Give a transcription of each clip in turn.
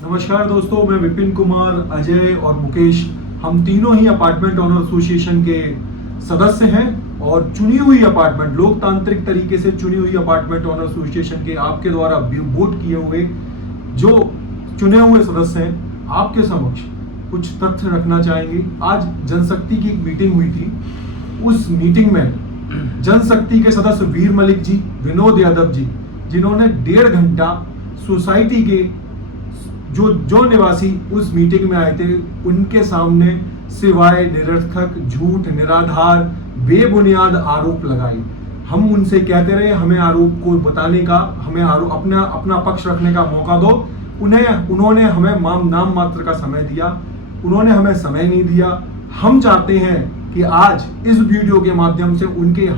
नमस्कार दोस्तों, मैं विपिन कुमार, अजय और मुकेश, हम तीनों ही अपार्टमेंट ओनर एसोसिएशन के सदस्य हैं और चुनी हुई अपार्टमेंट, लोकतांत्रिक तरीके से चुनी हुई अपार्टमेंट ओनर एसोसिएशन के आपके द्वारा वोट किए हुए जो चुने हुए सदस्य हैं, आपके समक्ष कुछ तथ्य रखना चाहेंगे। आज जनशक्ति की एक मीटिंग हुई थी। उस मीटिंग में जनशक्ति के सदस्य वीर मलिक जी, विनोद यादव जी, जिन्होंने 1.5 घंटा सोसाइटी के जो निवासी उस मीटिंग में आए थे, उनके सामने सिवाय निरर्थक, झूठ, निराधार, बेबुनियाद आरोप लगाए। हम उनसे कहते रहे हमें आरोप को बताने का, हमें आरोप अपना पक्ष रखने का मौका दो। उन्होंने हमें नाम मात्र का समय दिया, उन्होंने हमें समय नहीं दिया। हम चाहते हैं कि आज इस वीडियो के माध्यम से उनके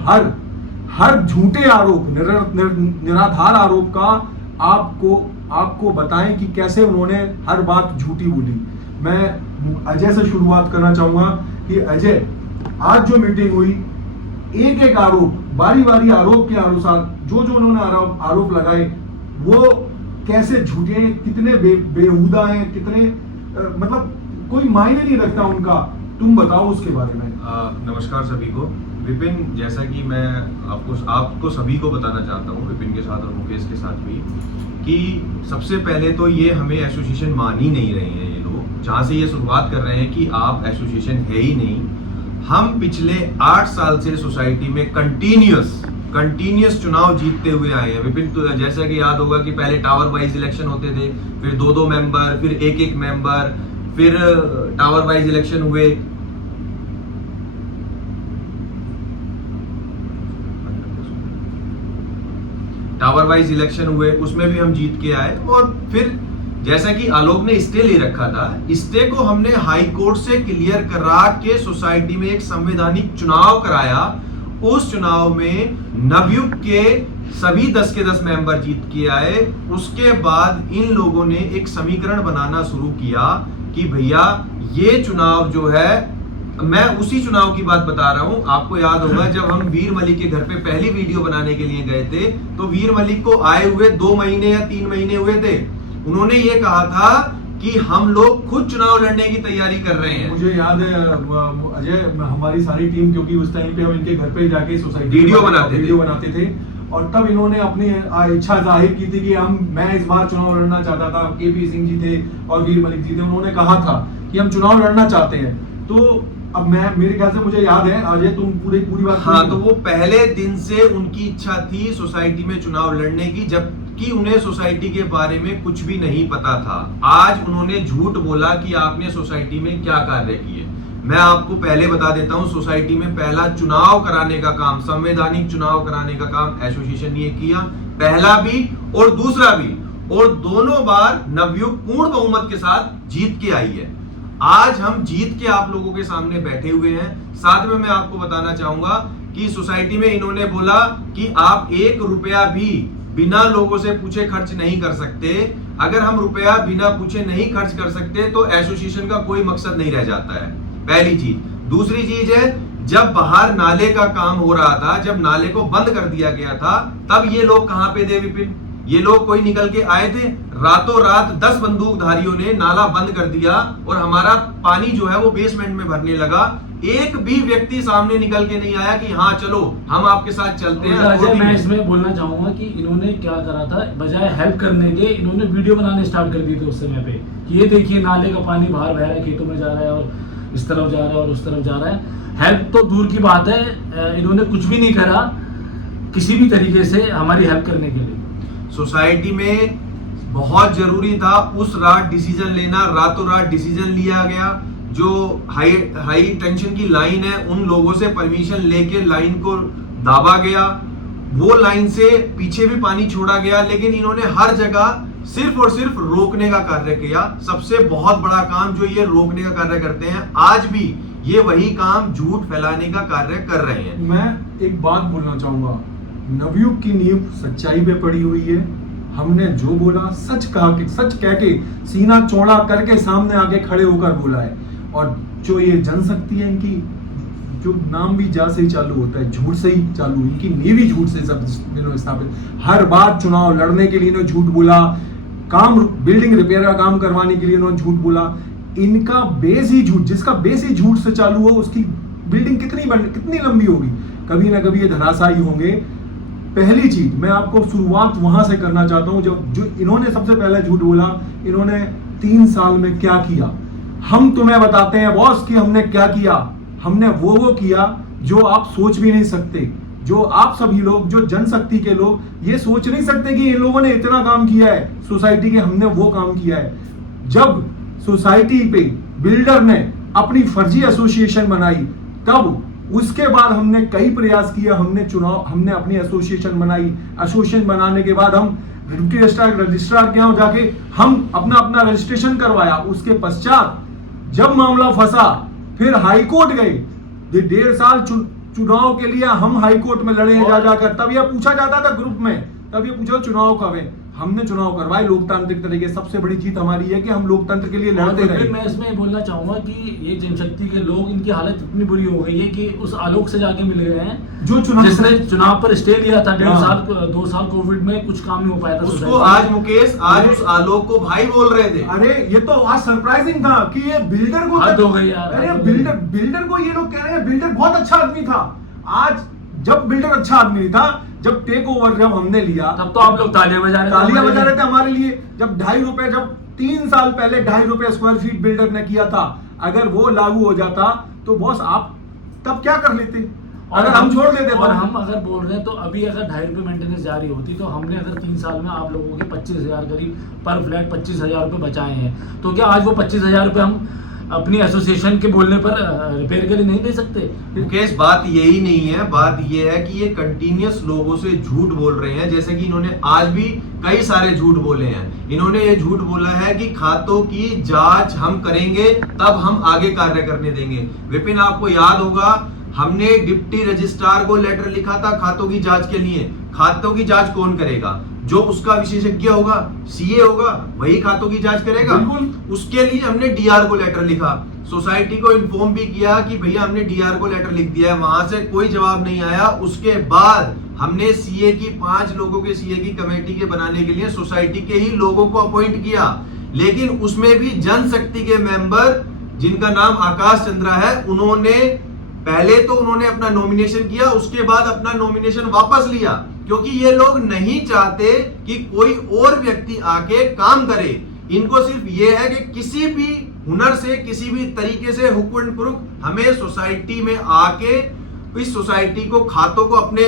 हर झूठे आरोप, निराधार आरोप का आपको बताएं कि कैसे उन्होंने हर बात झूठी बोली। मैं अजय से शुरुआत करना चाहूंगा कि अजय, आज जो मीटिंग हुई, एक एक आरोप, बारी बारी आरोप के अनुसार जो उन्होंने आरोप लगाए वो कैसे झूठे, कितने बेहुदा हैं, कितने मतलब कोई मायने नहीं रखता उनका। तुम बताओ उसके बारे में। नमस्कार सभी को। विपिन, जैसा कि मैं आपको सभी को बताना चाहता हूँ, विपिन के साथ और मुकेश के साथ भी, कि सबसे पहले तो ये हमें एसोसिएशन मान ही नहीं रहे हैं। ये लोग जहाँ से ये शुरुआत कर रहे हैं कि आप एसोसिएशन है ही नहीं। हम पिछले 8 साल से सोसाइटी में कंटिन्यूस चुनाव जीतते हुए आए हैं। विपिन, तो जैसा कि याद होगा कि पहले टावर वाइज इलेक्शन होते थे, फिर 2-2 मेंबर, फिर एक मेंबर, फिर टावर वाइज इलेक्शन हुए। उसमें भी हम जीत के आए। और फिर जैसा कि आलोक ने स्टे ले रखा था, स्टे को हमने हाई कोर्ट से क्लियर करा के सोसाइटी में एक संवैधानिक चुनाव कराया। उस चुनाव में नवयुग के सभी 10 के 10 मेंबर जीत के आए। उसके बाद इन लोगों ने एक समीकरण बनाना शुरू किया कि भैया ये चुनाव जो है, मैं उसी चुनाव की बात बता रहा हूं। आपको याद होगा जब हम वीर मलिक के घर पे पहली वीडियो बनाने के लिए गए थे, तो वीर मलिक को आए हुए 2 महीने या 3 महीने हुए थे। उन्होंने ये कहा था कि हम लोग खुद चुनाव लड़ने की तैयारी कर रहे हैं। मुझे याद है अजय, हमारी सारी टीम, क्योंकि उस टाइम पे हम इनके घर पे जाके सोसाइटी वीडियो बनाते थे और तब इन्होंने अपनी इच्छा जाहिर की थी कि मैं इस बार चुनाव लड़ना चाहता था। केपी सिंह जी थे और वीर मलिक जी थे, उन्होंने कहा था कि हम चुनाव लड़ना चाहते हैं। तो अब मेरे ख्याल से मुझे याद है, अजय तुम पूरी बात। हाँ, तो वो पहले दिन से उनकी इच्छा थी सोसाइटी में चुनाव लड़ने की, जबकि उन्हें सोसाइटी के बारे में कुछ भी नहीं पता था। आज उन्होंने झूठ बोला कि आपने सोसाइटी में क्या कार्य किए। मैं आपको पहले बता देता हूं, सोसाइटी में पहला चुनाव कराने का काम, संवैधानिक चुनाव कराने का काम एसोसिएशन ने किया, पहला भी और दूसरा भी, और दोनों बार नवयुग पूर्ण बहुमत के साथ जीत के आई है। आज हम जीत के आप लोगों के सामने बैठे हुए हैं। साथ में मैं आपको बताना चाहूंगा कि सोसाइटी में इन्होंने बोला कि आप 1 रुपया भी बिना लोगों से पूछे खर्च नहीं कर सकते। अगर हम रुपया बिना पूछे नहीं खर्च कर सकते तो एसोसिएशन का कोई मकसद नहीं रह जाता है, पहली चीज। दूसरी चीज है, जब बाहर नाले का काम हो रहा था, जब नाले को बंद कर दिया गया था, तब ये लोग कहां पे थे विपिन? ये लोग कोई निकल के आए थे? रातों रात 10 बंदूकधारियों ने नाला बंद कर दिया और हमारा पानी जो है वो बेसमेंट में भरने लगा। एक भी व्यक्ति सामने निकल के नहीं आया कि हाँ चलो हम आपके साथ चलते हैं। अजय, मैं इसमें बोलना चाहूंगा कि इन्होंने क्या करा था, बजाय हेल्प करने के इन्होंने वीडियो बनाने स्टार्ट कर दिए थे उस समय पे कि ये देखिए नाले का पानी बाहर बह रहा है, खेतों में जा रहा है और इस तरफ जा रहा है और उस तरफ जा रहा है। हेल्प तो दूर की बात है, इन्होंने कुछ भी नहीं करा किसी भी तरीके से हमारी हेल्प करने के लिए। सोसाइटी में बहुत जरूरी था उस रात डिसीजन लेना, रातों रात डिसीजन लिया गया। जो हाई टेंशन की लाइन है, उन लोगों से परमिशन लेके लाइन को दाबा गया। वो लाइन से पीछे भी पानी छोड़ा गया, लेकिन इन्होंने हर जगह सिर्फ और सिर्फ रोकने का कार्य किया। सबसे बहुत बड़ा काम जो ये रोकने का कार्य करते हैं, आज भी ये वही काम झूठ फैलाने का कार्य कर रहे हैं। मैं एक बात बोलना चाहूंगा, नवयुग की नींव सच्चाई पे पड़ी हुई है। हमने जो बोला सच कह के सीना चौड़ा करके सामने आके खड़े होकर बोला है। और जो ये जनशक्ति है, इनकी जो नाम भी जा से ही चालू होता है, झूठ से ही चालू, इनकी नींव ही झूठ से सब स्थापित। हर बार चुनाव लड़ने के लिए इन्होंने झूठ बोला, काम बिल्डिंग रिपेयर का काम करवाने के लिए इन्होंने झूठ बोला। इनका बेस ही झूठ, जिसका बेस ही झूठ से चालू हो उसकी बिल्डिंग कितनी लंबी होगी, कभी ना कभी ये धराशायी होंगे। पहली चीज मैं आपको शुरुआत वहां से करना चाहता हूं, जो इन्होंने सबसे पहले झूठ बोला, इन्होंने 3 साल में क्या किया। हम तुम्हें बताते हैं बॉस कि हमने क्या किया। हमने वो किया जो आप सोच भी नहीं सकते, जो आप सभी लोग, जो जनशक्ति के लोग ये सोच नहीं सकते कि इन लोगों ने इतना काम किया है सोसाइटी के। हमने वो काम किया है जब सोसाइटी पे बिल्डर ने अपनी फर्जी एसोसिएशन बनाई, तब उसके बाद हमने कई प्रयास किए। हमने अपनी एसोसिएशन बनाई। एसोसिएशन बनाने के बाद हम रजिस्ट्रार के यहाँ जाके हम अपना रजिस्ट्रेशन करवाया। उसके पश्चात जब मामला फंसा फिर हाई कोर्ट गए। 1.5 साल चुनाव के लिए हम हाई कोर्ट में लड़े हैं जाकर। तब यह पूछा जाता था ग्रुप में, तब ये पूछा चुनाव कब है। हमने चुनाव करवाए लोकतांत्रिक तरीके। सबसे बड़ी जीत हमारी है कि हम लोकतंत्र के लिए लड़ते रहे। मैं इसमें बोलना चाहूंगा कि ये जनशक्ति के लोग, इनकी हालत इतनी बुरी हो गई है कि उस आलोक से जाके मिल गए हैं जो जिसने चुनाव पर स्टे लिया था 1.5 हाँ। साल 2 साल कोविड में कुछ काम नहीं हो पाया था उसको आज मुकेश उस आलोक को भाई बोल रहे थे। अरे ये तो आज सरप्राइजिंग था कि ये बिल्डर को, हद हो गई यार। अरे बिल्डर को ये लोग कह रहे हैं बिल्डर बहुत अच्छा आदमी था। आज जब बिल्डर अच्छा आदमी था, जब टेक ओवर जब हमने लिया, तब तो आप लोग तालियां बजा रहे थे हमारे लिए। जब 2.5 रुपए, जब 3 साल पहले 2.5 रुपए स्क्वायर फीट बिल्डर ने किया था, अगर वो लागू हो जाता तो बॉस आप तब क्या कर लेते, अगर हम छोड़ देते। और हम अगर बोल रहे हैं तो अभी अगर 2.5 रुपए मेंटेनेंस जारी होती तो हमने अगर 3 साल में आप लोगों के 25,000 करीब पर फ्लैट 25,000 रुपए बचाए हैं, तो क्या आज वो 25,000 रुपए हम अपनी एसोसिएशन के बोलने पर रिपेयर के लिए नहीं दे सकते? मुकेश बात यही नहीं है, बात ये है कि ये कंटिन्यूअस लोगों से झूठ बोल रहे हैं। जैसे कि इन्होंने आज भी कई सारे झूठ बोले हैं। इन्होंने ये झूठ बोला है कि खातों की जांच हम करेंगे तब हम आगे कार्य करने देंगे। विपिन आपको याद होगा हमने डिप्टी रजिस्ट्रार को लेटर लिखा था खातों की जांच के लिए। खातों की जांच कौन करेगा? जो उसका विशेषज्ञ होगा, सीए होगा, वही खातों की जांच करेगा। बिल्कुल। उसके लिए हमने डीआर को लेटर लिखा, सोसाइटी को इन्फॉर्म भी किया कि भैया हमने डीआर को लेटर लिख दिया है। वहां से कोई जवाब नहीं आया। उसके बाद हमने सीए की 5 लोगों के सीए की कमेटी के बनाने के लिए सोसाइटी के ही लोगों को अपॉइंट किया, लेकिन उसमें भी जनशक्ति के मेंबर जिनका नाम आकाश चंद्रा है, पहले तो उन्होंने अपना नॉमिनेशन किया, उसके बाद अपना नॉमिनेशन वापस लिया, क्योंकि ये लोग नहीं चाहते कि कोई और व्यक्ति आके काम करे। इनको सिर्फ ये है कि किसी भी हुनर से, किसी भी तरीके से हुक्म हमें सोसाइटी में आके इस सोसाइटी को, खातों को अपने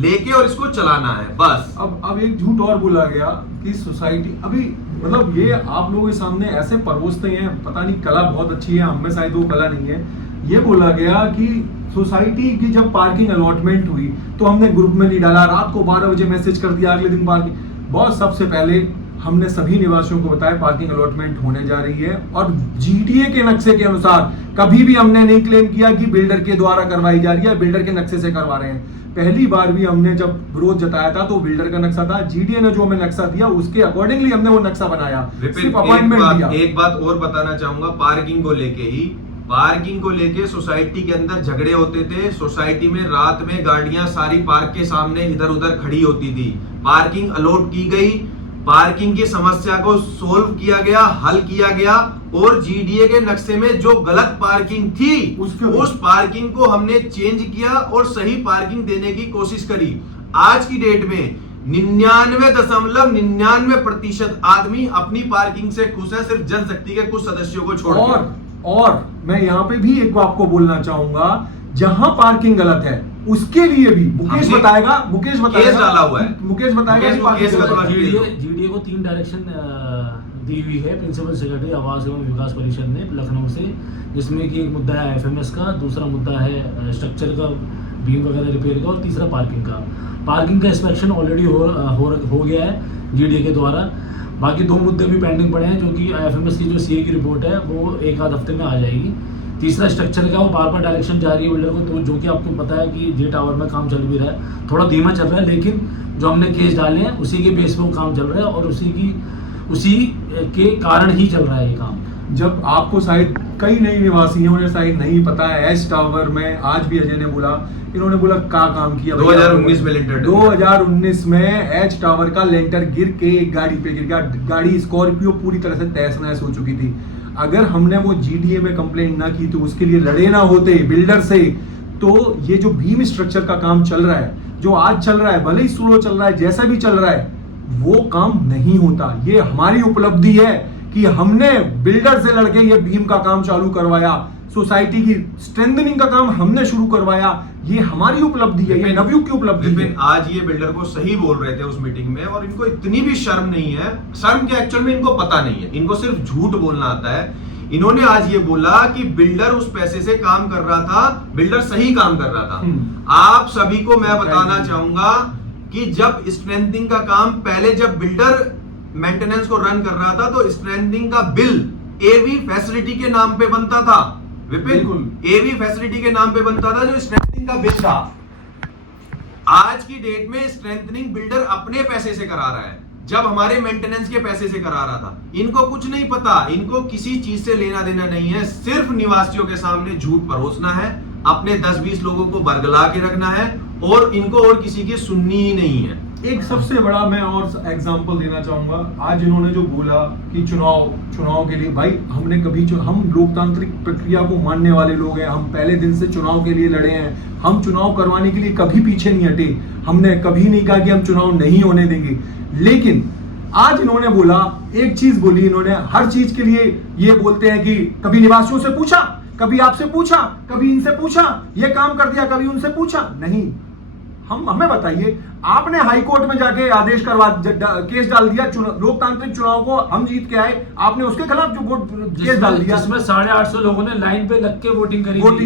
लेके और इसको चलाना है, बस। अब एक झूठ और बोला गया कि सोसाइटी अभी, मतलब ये आप लोगों के सामने ऐसे परोसते हैं, पता नहीं कला बहुत अच्छी है, हमें शायद वो कला नहीं है। ये बोला गया कि सोसाइटी की जब पार्किंग अलॉटमेंट हुई तो हमने ग्रुप में नहीं डाला, रात को 12 बजे मैसेज कर दिया, अगले दिन पार्किंग। बहुत सबसे पहले हमने सभी निवासियों को बताया पार्किंग अलॉटमेंट होने जा रही है, और जीटीए के नक्शे के अनुसार कभी भी हमने नहीं क्लेम किया कि बिल्डर के द्वारा करवाई जा रही है, बिल्डर के नक्शे से करवा रहे हैं। पहली बार भी हमने जब विरोध जताया था तो बिल्डर का नक्शा था, जीटीए ने जो हमें नक्शा दिया उसके अकॉर्डिंगली हमने वो नक्शा बनाया, सिर्फ अपॉइंटमेंट दिया। एक बात और बताना चाहूंगा पार्किंग को लेके सोसाइटी के अंदर झगड़े होते थे। सोसाइटी में रात में गाड़ियां सारी पार्क के सामने इधर उधर खड़ी होती थी। पार्किंग अलॉट की गई, पार्किंग की समस्या को सोल्व किया गया, हल किया गया, और जीडीए के नक्शे में जो गलत पार्किंग थी उस पार्किंग को हमने चेंज किया और सही पार्किंग देने की कोशिश करी। आज की डेट में 99.99% आदमी अपनी पार्किंग से खुश है, सिर्फ जनशक्ति के कुछ सदस्यों को छोड़कर। और मैं यहाँ पे भी एक आपको बोलना चाहूंगा, जहां पार्किंग गलत है उसके लिए भी मुकेश बताएगा केस डाला हुआ है। मुकेश बताएगा। जीडीए को 3 डायरेक्शन दी हुई है प्रिंसिपल सेक्रेटरी आवास एवं विकास परिषद ने लखनऊ से, जिसमें कि एक मुद्दा है एफएमएस का, दूसरा मुद्दा है स्ट्रक्चर का, बीम वगैरह रिपेयर का, और तीसरा पार्किंग का इंस्पेक्शन ऑलरेडी हो गया है जीडीए के द्वारा। बाकी 2 मुद्दे भी पेंडिंग पड़े हैं, जो कि एफएमएस की जो सीए की रिपोर्ट है वो 1 आध हफ्ते में आ जाएगी। तीसरा स्ट्रक्चर का, वो बार डायरेक्शन जारी है बिल्डर को, तो जो कि आपको पता है कि जे टावर में काम चल भी रहा है, थोड़ा धीमा चल रहा है, लेकिन जो हमने केस डाले हैं उसी के बेस पे वो काम चल रहा है, और उसी के कारण ही चल रहा है ये काम। जब आपको शायद कई नए निवासी हैं, उन्हें शायद नहीं पता है, एस टावर में आज भी अजय ने बोला इन्होंने बोला क्या काम किया 2019 में लेंटर 2019 में एच टावर का लेंटर गिर के एक गाड़ी पे गिर गया। गाड़ी स्कॉर्पियो पूरी तरह से तहस नहस हो चुकी थी। अगर हमने वो जीडीए में कंप्लेंट ना की तो उसके लिए लड़े ना होते बिल्डर से, तो ये जो बीम स्ट्रक्चर का काम चल रहा है, जो आज चल रहा है, भले ही स्लो चल रहा है, जैसा भी चल रहा है, वो काम नहीं होता। ये हमारी उपलब्धि है कि हमने बिल्डर से लड़के ये बीम का काम चालू करवाया, सोसाइटी की स्ट्रेंथनिंग का काम हमने शुरू करवाया। ये हमारी उपलब्धि है, ये नवयुग की उपलब्धि है। लेकिन आज ये बिल्डर को सही बोल रहे थे उस मीटिंग में, और इनको इतनी भी शर्म नहीं है। शर्म क्या, एक्चुअल में इनको पता नहीं है, इनको सिर्फ झूठ बोलना आता है। इन्होंने आज ये बोला कि बिल्डर उस पैसे से काम कर रहा था, बिल्डर सही काम कर रहा था। आप सभी को मैं बताना चाहूंगा कि जब स्ट्रेंथनिंग का काम पहले, जब बिल्डर मेंटेनेंस को रन कर रहा था, तो स्ट्रेंथनिंग का बिल एवी फैसिलिटी के नाम पे बनता था। विपिन, एवी फैसिलिटी के नाम पे बनता था जो स्ट्रेंथनिंग का बिल था। आज की डेट में स्ट्रेंथनिंग बिल्डर अपने पैसे से करा रहा है, जब हमारे मेंटेनेंस के पैसे से करा रहा था। इनको कुछ नहीं पता, इनको किसी चीज से लेना देना नहीं है, सिर्फ निवासियों के सामने झूठ परोसना है, अपने 10-20 लोगों को बरगला के रखना है, और इनको और किसी की सुननी ही नहीं है। एक सबसे बड़ा मैं और एग्जांपल देना चाहूंगा। आज इन्होंने जो बोला कि चुनाव के लिए, भाई हमने कभी हम लोकतांत्रिक प्रक्रिया को मानने वाले लोग हैं, हम पहले दिन से चुनाव के लिए लड़े हैं, हम चुनाव करवाने के लिए कभी पीछे नहीं हटे, हमने कभी नहीं कहा कि हम चुनाव नहीं होने देंगे। लेकिन आज इन्होंने बोला, एक चीज बोली इन्होंने, हर चीज के लिए ये बोलते हैं कि कभी निवासियों से पूछा, कभी आपसे पूछा, कभी इनसे पूछा, ये काम कर दिया, कभी उनसे पूछा नहीं। हमें बताइए, आपने हाई कोर्ट में जाके आदेश करवा केस डाल दिया, लोकतांत्रिक चुनाव को हम जीत के आए, आपने उसके खिलाफ जो केस डाल दिया, जिसमें 850 लोगों ने लाइन पे लग के वोटिंग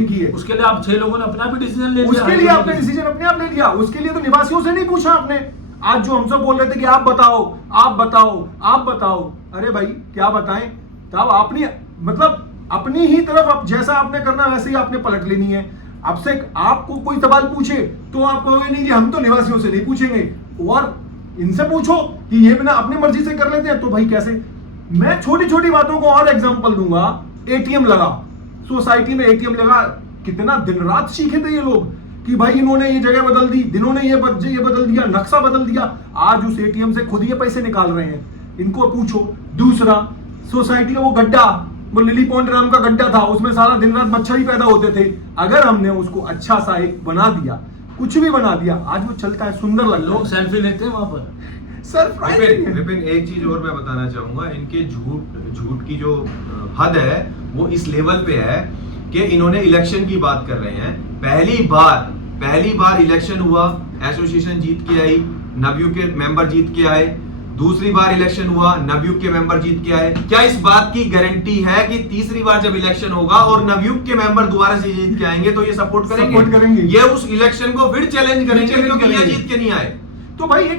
की है। उसके लिए आप 6 लोगों ने अपना भी डिसीजन ले लिया। उसके लिए आपने डिसीजन अपने आप ले लिया, उसके लिए तो निवासियों से नहीं पूछा आपने। आज जो हमसे बोल रहे थे कि आप बताओ, आप बताओ, आप बताओ, अरे भाई क्या बताएं, तब आपने मतलब अपनी ही तरफ जैसा आपने करना वैसे ही आपने पलट लेनी है। आपसे आपको कोई सवाल पूछे तो आप कहोगे नहीं जी हम तो निवासियों से नहीं पूछेंगे, और इनसे पूछो कि ये बिना अपनी मर्जी से कर लेते हैं, तो भाई कैसे। मैं छोटी छोटी बातों को और एग्जांपल दूंगा। एटीएम लगा, सोसाइटी में एटीएम लगा, कितना दिन रात सीखे थे ये लोग कि भाई इन्होंने ये जगह बदल दी, इन्होंने ये बदल दिया, नक्शा बदल दिया। आज उस एटीएम से खुद ये पैसे निकाल रहे हैं, इनको पूछो। दूसरा, सोसाइटी का वो गड्ढा, वो लिली पॉइंट नाम का गड्ढा था, उसमें सारा दिन रात मच्छर ही पैदा होते थे। अगर हमने उसको अच्छा सा एक बना दिया, कुछ भी बना दिया, आज वो चलता है, सुंदर लगता है, लोग सेल्फी लेते हैं वहां पर। सरप्राइजिंग है। विपिन, एक चीज और मैं बताना चाहूंगा, इनके झूठ की जो हद है वो इस लेवल पे है कि इन्होंने इलेक्शन की बात कर रहे हैं। पहली बार इलेक्शन हुआ, एसोसिएशन जीत के आई, नवयुग के मेंबर जीत के आए। दूसरी बार इलेक्शन हुआ, नवयुग के मेंबर जीत के आए। क्या इस बात की गारंटी है कि तीसरी बार जब इलेक्शन होगा और नवयुग के मेंबर दोबारा से जीत के आएंगे तो ये सपोर्ट करेंगे? ये उस इलेक्शन को फिर चैलेंज करेंगे क्योंकि ये जीत के नहीं आए। तो भाई ये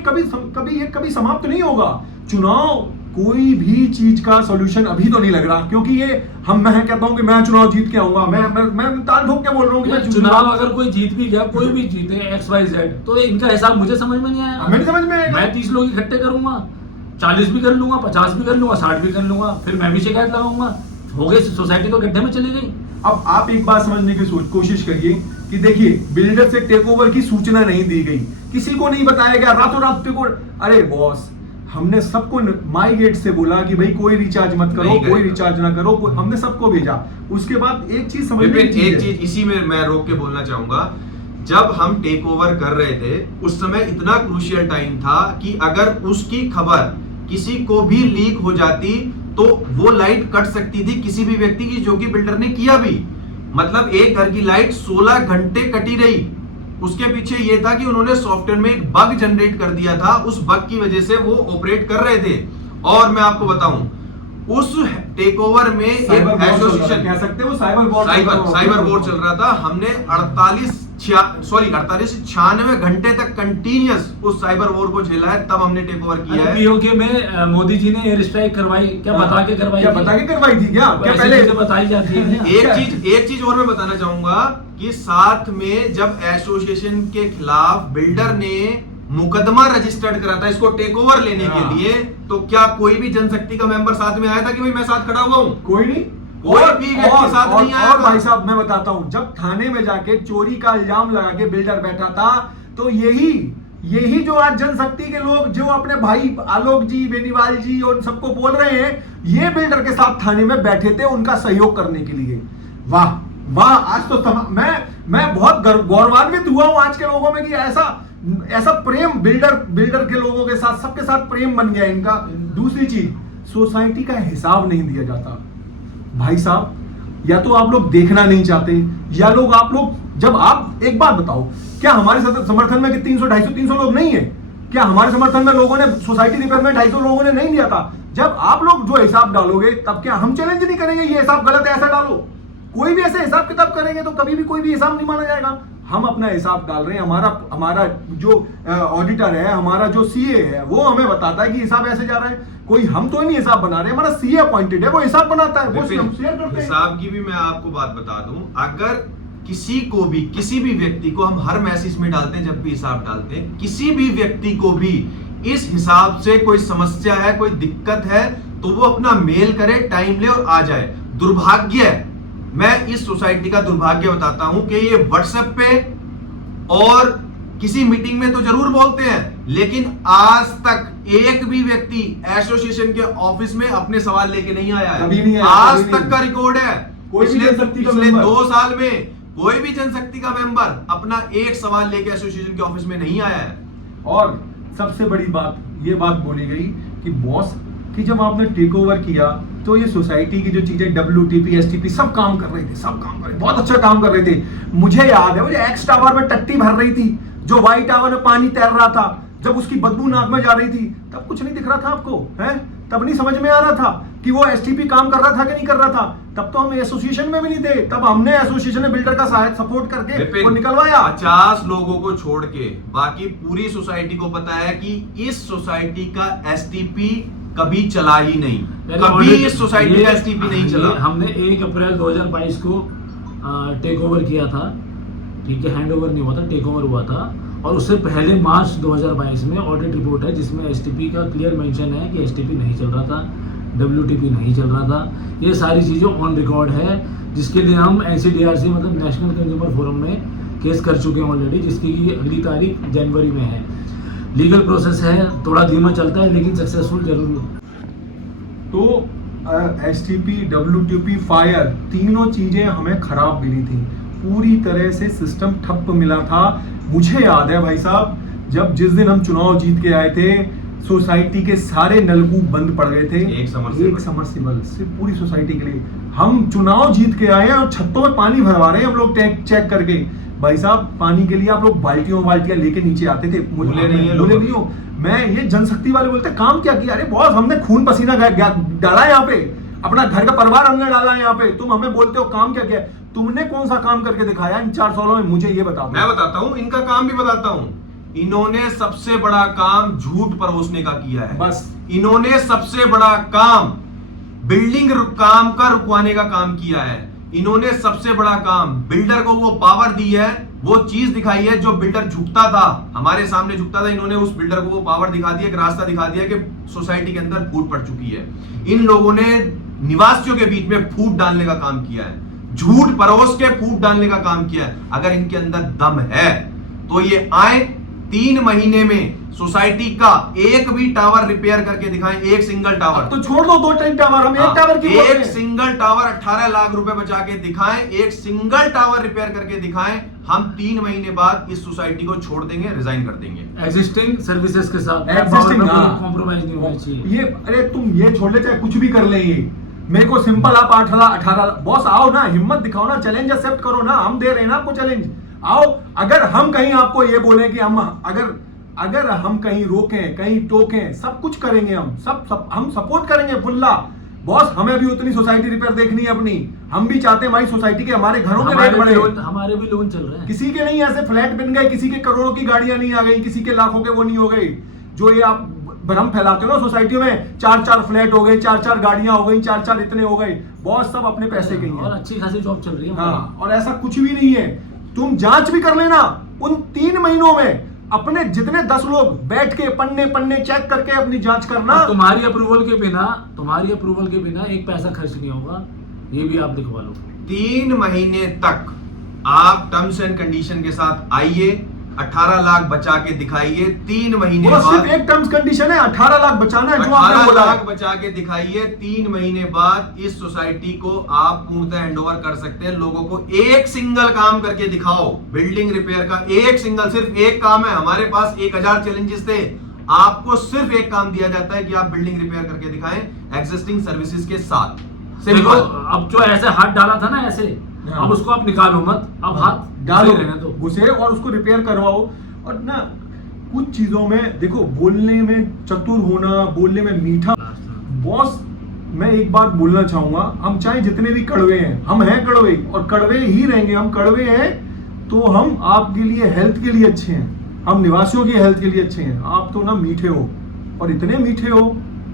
कभी समाप्त नहीं होगा। चुनाव कोई भी चीज का सॉल्यूशन अभी तो नहीं लग रहा, क्योंकि ये मैं कहता हूं कि मैं चुनाव जीत के आऊंगा, मैं ताल ठोक के बोल रहा हूं कि मैं चुनाव अगर कोई जीत भी गया, कोई भी जीते XYZ, तो इनका हिसाब मुझे समझ में नहीं आया। मेरी समझ में आएगा। मैं 30 लोग इकट्ठे करूंगा, 40 भी कर लूंगा, 50 भी कर लूंगा, 60 भी कर लूंगा, फिर मैं भी शिकायत लगाऊंगा, हो गई सोसाइटी तो गड्ढे में चली गई। अब आप एक बात समझने की कोशिश करिए कि देखिए, बिल्डर से टेक ओवर की सूचना नहीं दी गई, किसी को नहीं बताया गया, रातों रात टेक ओवर। अरे बॉस, हमने सबको माई गेट से बोला कि भाई कोई रिचार्ज मत करो, कोई रिचार्ज ना करो, हमने सबको भेजा। उसके बाद एक चीज समझने की एक चीज इसी में मैं रोक के बोलना चाहूंगा, जब हम टेक ओवर कर रहे थे उस समय इतना क्रूशियल टाइम था कि अगर उसकी खबर किसी को भी लीक हो जाती तो वो लाइट कट सकती थी किसी भी व्यक्ति की, जो कि बिल्डर ने किया भी। मतलब एक घर की लाइट 16 घंटे कटी रही। उसके पीछे ये था कि उन्होंने सॉफ्टवेयर में एक बग जनरेट कर दिया था, उस बग की वजह से वो ऑपरेट कर रहे थे। और मैं आपको बताऊं, उस टेक ओवर में एक एसोसिएशन कह सकते हो साइबर वॉर चल रहा था। हमने 48 से 96 घंटे तक कंटिन्यूअस उस साइबर वॉर को झेला है, तब हमने टेक ओवर किया है। पीओके में मोदी जी ने एयर स्ट्राइक करवाई, क्या बता के करवाई थी क्या पहले बताई जाती है। एक चीज और मैं बताना चाहूंगा कि साथ में जब एसोसिएशन के खिलाफ बिल्डर ने मुकदमा रजिस्टर्ड करा था इसको टेक ओवर लेने के लिए, तो क्या कोई भी जनशक्ति का मेंबर साथ में आया था कि भाई मैं साथ खड़ा हुआ हूं? कोई नहीं। कोई भी व्यक्ति साथ नहीं आया और था। भाई साहब मैं बताता हूं, जब थाने में जाके चोरी का इल्जाम लगा के बिल्डर बैठा था, तो यही जो आज जनशक्ति के लोग जो अपने भाई आलोक जी, बेनीवाल जी और सबको बोल रहे हैं, ये बिल्डर के साथ थाने में बैठे थे उनका सहयोग करने के लिए। वाह वाह, आज तो मैं बहुत गौरवान्वित हुआ हूं आज के लोगों में कि ऐसा प्रेम बिल्डर के लोगों के साथ, सबके साथ प्रेम बन गया इनका। दूसरी चीज, सोसाइटी का हिसाब नहीं दिया जाता भाई साहब, या तो आप लोग देखना नहीं चाहते, या आप लोग जब आप एक बात बताओ, क्या हमारे समर्थन में 300-250-300 लोग नहीं है? क्या हमारे समर्थन में लोगों ने सोसाइटी रिपेयर में 250 लोगों ने नहीं दिया था? जब आप लोग जो हिसाब डालोगे, तब क्या हम चैलेंज नहीं करेंगे ये हिसाब गलत है ऐसा डालो? कोई भी ऐसे हिसाब किताब करेंगे तो कभी भी कोई भी हिसाब नहीं माना जाएगा। हम अपना हिसाब डाल रहे हैं, हमारा जो ऑडिटर है, हमारा जो सीए है, वो हमें बताता है कि हिसाब ऐसे जा रहा है। कोई हम तो नहीं हिसाब बना रहे, हमारा सीए अपॉइंटेड है, वो हिसाब बनाता है, वो हम शेयर करते हैं। हिसाब की भी मैं आपको बात बता दूं, अगर किसी भी व्यक्ति को, हम हर मैसेज में डालते हैं जब भी हिसाब डालते हैं, किसी भी व्यक्ति को भी इस हिसाब से कोई समस्या है, कोई दिक्कत है, तो वो अपना मेल करे, टाइम ले और आ जाए। दुर्भाग्य है, मैं इस सोसाइटी का दुर्भाग्य बताता हूं कि ये व्हाट्सएप पे और किसी मीटिंग में तो जरूर बोलते हैं, लेकिन आज तक एक भी व्यक्ति एसोसिएशन के ऑफिस में अपने सवाल लेके नहीं आया है। कभी नहीं आया, आज कभी तक नहीं। का रिकॉर्ड है। पिछले 2 साल में कोई भी जनशक्ति का मेंबर अपना एक सवाल लेके एसोसिएशन के ऑफिस में नहीं आया है। और सबसे बड़ी बात, ये बात बोली गई कि बॉस, कि जब आपने टेक ओवर किया तो ये सोसाइटी की जो चीजें WTP, STP सब काम कर रहे थे, बहुत अच्छा काम कर रहे थे। मुझे याद है, मुझे एक्स टावर में टट्टी भर रही थी, जो वाई टावर में पानी तैर रहा था, जब उसकी बदबू नाक में जा रही थी, तब कुछ नहीं दिख रहा था आपको, हैं? तब नहीं समझ में आ रहा था कि वो STP काम कर रहा था कि नहीं कर रहा था। तब तो हम एसोसिएशन में भी नहीं थे, तब हमने एसोसिएशन में बिल्डर का सपोर्ट करके वो निकलवाया। 50 लोगों को छोड़ के बाकी पूरी सोसाइटी को पता है कि इस सोसाइटी का STP कभी चला ही नहीं, कभी इस सोसाइटी का STP नहीं चला। हमने 1 अप्रैल 2022 को टेक ओवर किया था, ठीक है, हैंड ओवर नहीं हुआ था, टेक ओवर हुआ था। और उससे पहले मार्च 2022 में ऑडिट रिपोर्ट है जिसमें STP का क्लियर मेंशन है कि STP नहीं चल रहा था, WTP नहीं चल रहा था। ये सारी चीज़ें ऑन रिकॉर्ड है, जिसके लिए हम NCDRC मतलब नेशनल कंज्यूमर फोरम में केस कर चुके हैं ऑलरेडी, जिसकी अगली तारीख जनवरी में है। लीगल प्रोसेस है, थोड़ा धीमा चलता है लेकिन सक्सेसफुल जरूर। तो STP, WTP, फायर, तीनों चीजें हमें खराब मिली थी, पूरी तरह से सिस्टम ठप्प मिला था। मुझे याद है भाई साहब, जब जिस दिन हम चुनाव जीत के आए थे, सोसाइटी के सारे नलकूप बंद पड़ गए थे, एक समरसीबल से पूरी सोसाइटी के लिए। हम चुनाव जीत के आए हैं और छतों में पानी भरवा रहे हैं हम लोग चेक करके। भाई साहब, पानी के लिए आप लोग बाल्टियां लेके नीचे आते थे, भूले नहीं हो। मैं ये जनशक्ति वाले बोलते काम क्या किया? अरे बॉस, हमने खून पसीना डाला है यहाँ पे, अपना घर का परिवार हमने डाला है यहाँ पे, तुम हमें बोलते हो काम क्या किया? तुमने कौन सा काम करके दिखाया इन 4 सालों में? मुझे ये बताओ। मैं बताता हूँ, इनका काम भी बताता हूँ। इन्होंने सबसे बड़ा काम झूठ परोसने का किया है। बस इन्होंने सबसे बड़ा काम बिल्डिंग काम का रुकवाने का काम किया है। इन्होंने सबसे बड़ा काम बिल्डर को वो पावर दी है, वो चीज दिखाई है जो बिल्डर झुकता था, हमारे सामने झुकता था। इन्होंने उस बिल्डर को वो पावर दिखा दिया, एक रास्ता दिखा दिया कि सोसाइटी के अंदर फूट पड़ चुकी है। इन लोगों ने निवासियों के बीच में फूट डालने का काम किया है, झूठ परोस के फूट डालने का काम किया है। अगर इनके अंदर दम है तो ये आए, 3 महीने में सोसाइटी का एक भी टावर रिपेयर करके दिखाएं, एक सिंगल टावर। तो छोड़ दो 2 टावर, हम एक टावर की एक सिंगल टावर 18 लाख रुपए बचा के दिखाएं, एक सिंगल टावर रिपेयर करके दिखाएं। हम 3 महीने बाद इस सोसाइटी को छोड़ देंगे, रिजाइन कर देंगे। एग्जिस्टिंग सर्विसेज के साथ कॉम्प्रोमाइज नहीं होना चाहिए। ये अरे तुम ये छोड़ ले, चाहे कुछ भी कर ले, ये मेरे को सिंपल आप 18 बॉस आओ ना, हिम्मत दिखाओ ना, चैलेंज एक्सेप्ट करो ना, हम दे रहे हैं ना आपको चैलेंज। आओ, अगर हम कहीं आपको ये बोले कि हम अगर हम कहीं रोकें, कहीं टोकें, सब कुछ करेंगे, हम सपोर्ट करेंगे फुल्ला। बॉस, हमें भी उतनी सोसाइटी रिपेयर देखनी है अपनी, हम भी चाहते हैं हमारी सोसाइटी के, हमारे घरों के रेट बढ़े। हमारे भी लोन चल रहे हैं, किसी के नहीं ऐसे फ्लैट बन गए, किसी के करोड़ों की गाड़ियां नहीं आ गई, किसी के लाखों के वो नहीं हो गई। जो ये आप भ्रम फैलाते हो ना सोसाइटियों में, 4 फ्लैट हो गए, 4 गाड़ियां हो गई, 4 इतने हो गए, बॉस सब अपने पैसे के ही और अच्छी खासी जॉब चल रही है। हाँ, और ऐसा कुछ भी नहीं है। तुम जांच भी कर लेना, उन 3 महीनों में अपने जितने 10 लोग बैठ के पन्ने चेक करके अपनी जांच करना। तुम्हारी अप्रूवल के बिना 1 पैसा खर्च नहीं होगा। ये भी आप दिखवा लो। 3 महीने तक आप टर्म्स एंड कंडीशन के साथ आइए, 18 लाख बचा के दिखाइए। 3 महीने वो सिर्फ बाद एक टर्म्स कंडीशन है, 18 लाख बचाना है जो आपने 18 बोला लाख है। बचा के दिखाइए। 3 महीने बाद इस सोसाइटी को आप पूर्णतः हैंडओवर कर सकते हैं। लोगों को एक सिंगल काम करके दिखाओ, बिल्डिंग रिपेयर का एक सिंगल, सिर्फ एक काम है। हमारे पास 1000 चैलेंजेस थे, आपको सिर्फ एक काम दिया जाता है कि आप बिल्डिंग रिपेयर करके दिखाएं एग्जिस्टिंग सर्विसेज के साथ। देखो, सिंपल। अब जो ऐसे हाथ डाला था ना ऐसे, हाँ। अब उसको आप निकालो मत, अब हाथ डालो घुसे रहने दो। घुसे और उसको रिपेयर करवाओ। और ना कुछ चीजों में देखो, बोलने में चतुर होना, बोलने में मीठा। बॉस, मैं एक बात बोलना चाहूंगा, हम चाहे जितने भी कड़वे हैं, हम हैं कड़वे और कड़वे ही रहेंगे। हम कड़वे हैं तो हम आपके लिए हेल्थ के लिए अच्छे हैं, हम निवासियों की हेल्थ के लिए अच्छे हैं। आप तो ना मीठे हो, और इतने मीठे हो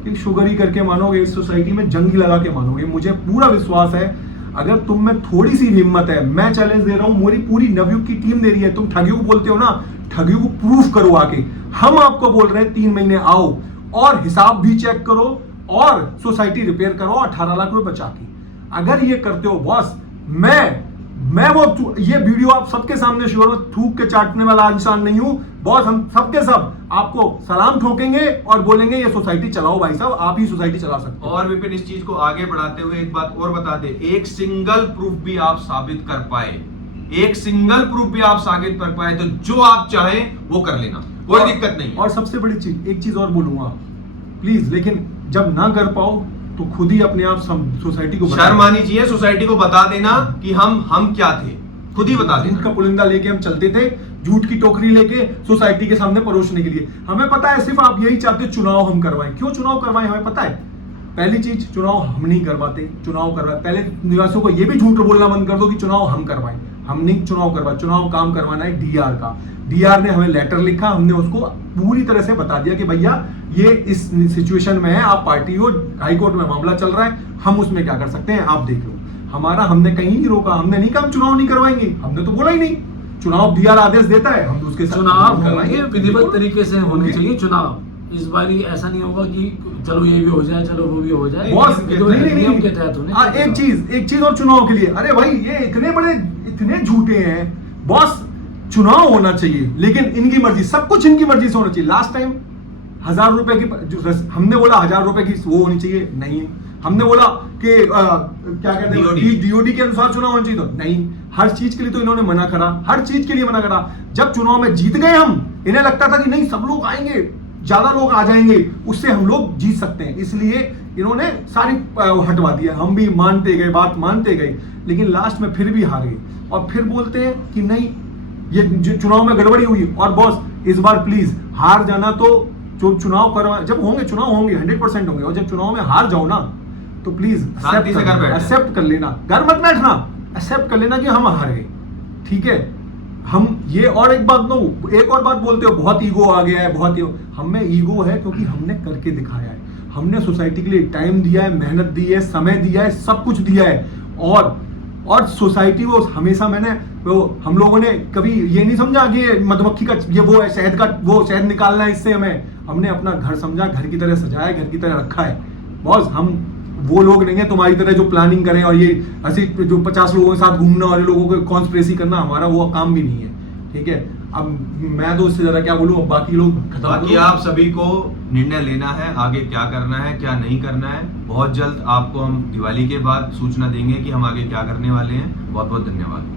कि शुगर ही करके मानोगे, इस सोसाइटी में जंग लगा के मानोगे। मुझे पूरा विश्वास है, अगर तुम में थोड़ी सी हिम्मत है, मैं चैलेंज दे रहा हूं, मेरी पूरी नवयुग की टीम दे रही है। तुम ठगियों को बोलते हो ना, ठगियों को प्रूफ करो आके। हम आपको बोल रहे हैं 3 महीने आओ और हिसाब भी चेक करो और सोसाइटी रिपेयर करो 18 लाख रुपए बचा के। अगर ये करते हो बॉस, मैं वो ये वीडियो आप सबके सामने शेयर हो, थूक के चाटने वाला इंसान नहीं हूं बॉस। हम सबके सब आपको सलाम ठोकेंगे और बोलेंगे ये सोसाइटी चलाओ भाई साहब, आप ही सोसाइटी चला सकते हो। और विपिन, इस चीज को आगे बढ़ाते हुए एक बात और बता दे, एक सिंगल प्रूफ भी आप साबित कर पाए, एक सिंगल प्रूफ भी आप साबित कर पाए तो जो आप चाहें वो कर लेना, कोई दिक्कत नहीं है। और सबसे बड़ी चीज, एक चीज और बोलूंगा प्लीज, लेकिन जब ना कर पाओ तो खुद ही अपने आप सोसाइटी को शर्म आनी चाहिए, सोसाइटी को बता देना कि हम क्या थे, खुद ही बता झूठ देना। का पुलिंदा लेके हम चलते थे, झूठ की टोकरी लेके सोसाइटी के सामने परोसने के लिए। हमें पता है सिर्फ आप यही चाहते हो चुनाव हम करवाएं। क्यों चुनाव करवाएं हमें पता है। पहली चीज, चुनाव हम नहीं करवाते, चुनाव करवाए। पहले निवासियों को यह भी झूठ बोलना बंद कर दो कि चुनाव हम करवाएं। हम नहीं चुनाव करवाए, चुनाव काम करवाना है डीआर का। डीआर ने हमें लेटर लिखा, हमने उसको पूरी तरह से बता दिया कि भैया ये इस सिचुएशन में है, आप पार्टी हो, हाई कोर्ट में मामला चल रहा है, हम उसमें क्या कर सकते हैं आप देख लो। हमारा हमने कहीं नहीं रोका, हमने नहीं कहा हम चुनाव नहीं करवाएंगे, हमने तो बोला ही नहीं। चुनाव डीआर आदेश देता है, हम तो उसके साथ चुनाव करवाएंगे। होंगे, विधिवत तरीके से होने चाहिए चुनाव। इस बार ऐसा नहीं होगा कि चलो ये भी हो जाए, चलो वो भी हो जाए। बॉस, नियम के तहत होने चाहिए। एक चीज और चुनाव के लिए, अरे भाई ये इतने बड़े, इतने झूठे हैं बॉस। चुनाव होना चाहिए लेकिन इनकी मर्जी, सब कुछ इनकी मर्जी से होना चाहिए। लास्ट टाइम 1000 रुपए की हमने बोला 1000 रुपए की वो होनी चाहिए, नहीं। हमने बोला कि क्या कहते हैं डीओडी के अनुसार चुनाव होना चाहिए, तो नहीं। हर चीज के लिए तो इन्होंने मना करा, हर चीज के लिए मना करा। जब चुनाव में जीत गए हम, इन्हें लगता था कि नहीं सब लोग आएंगे, ज्यादा लोग आ जाएंगे, उससे हम लोग जीत सकते हैं, इसलिए इन्होंने सारी हटवा दिया। हम भी मानते गए, बात मानते गए, लेकिन लास्ट में फिर भी हार गए। और फिर बोलते हैं कि नहीं ये चुनाव में गड़बड़ी हुई। और बॉस इस बार प्लीज हार जाना, तो जो चुनाव करवा, जब होंगे चुनाव होंगे 100% होंगे, और जब चुनाव में हार जाओ ना तो प्लीज एक्सेप्ट कर लेना, घर मत बैठना, एक्सेप्ट कर लेना कि हम हार गए, ठीक है। हम ये और एक और बात बोलते हो, बहुत ईगो आ गया है, बहुत हम में ईगो है क्योंकि हमने करके दिखाया है। हमने सोसाइटी के लिए टाइम दिया है, मेहनत दी है, समय दिया है, सब कुछ दिया है। और सोसाइटी वो हमेशा हम लोगों ने कभी ये नहीं समझा कि मधुमक्खी का ये वो है, शहद निकालना है इससे। हमने अपना घर समझा, घर की तरह सजाया, घर की तरह रखा है। बॉस हम वो लोग नहीं है तुम्हारी तरह जो प्लानिंग करें और ये ऐसे जो 50 लोगों के साथ घूमना और ये लोगों को कॉन्स्पिरेसी करना, हमारा वो काम भी नहीं है, ठीक है। अब मैं तो इससे ज्यादा क्या बोलूं, अब बाकी लोग बाकी आप सभी को निर्णय लेना है, आगे क्या करना है क्या नहीं करना है। बहुत जल्द आपको हम दिवाली के बाद सूचना देंगे कि हम आगे क्या करने वाले हैं। बहुत बहुत धन्यवाद।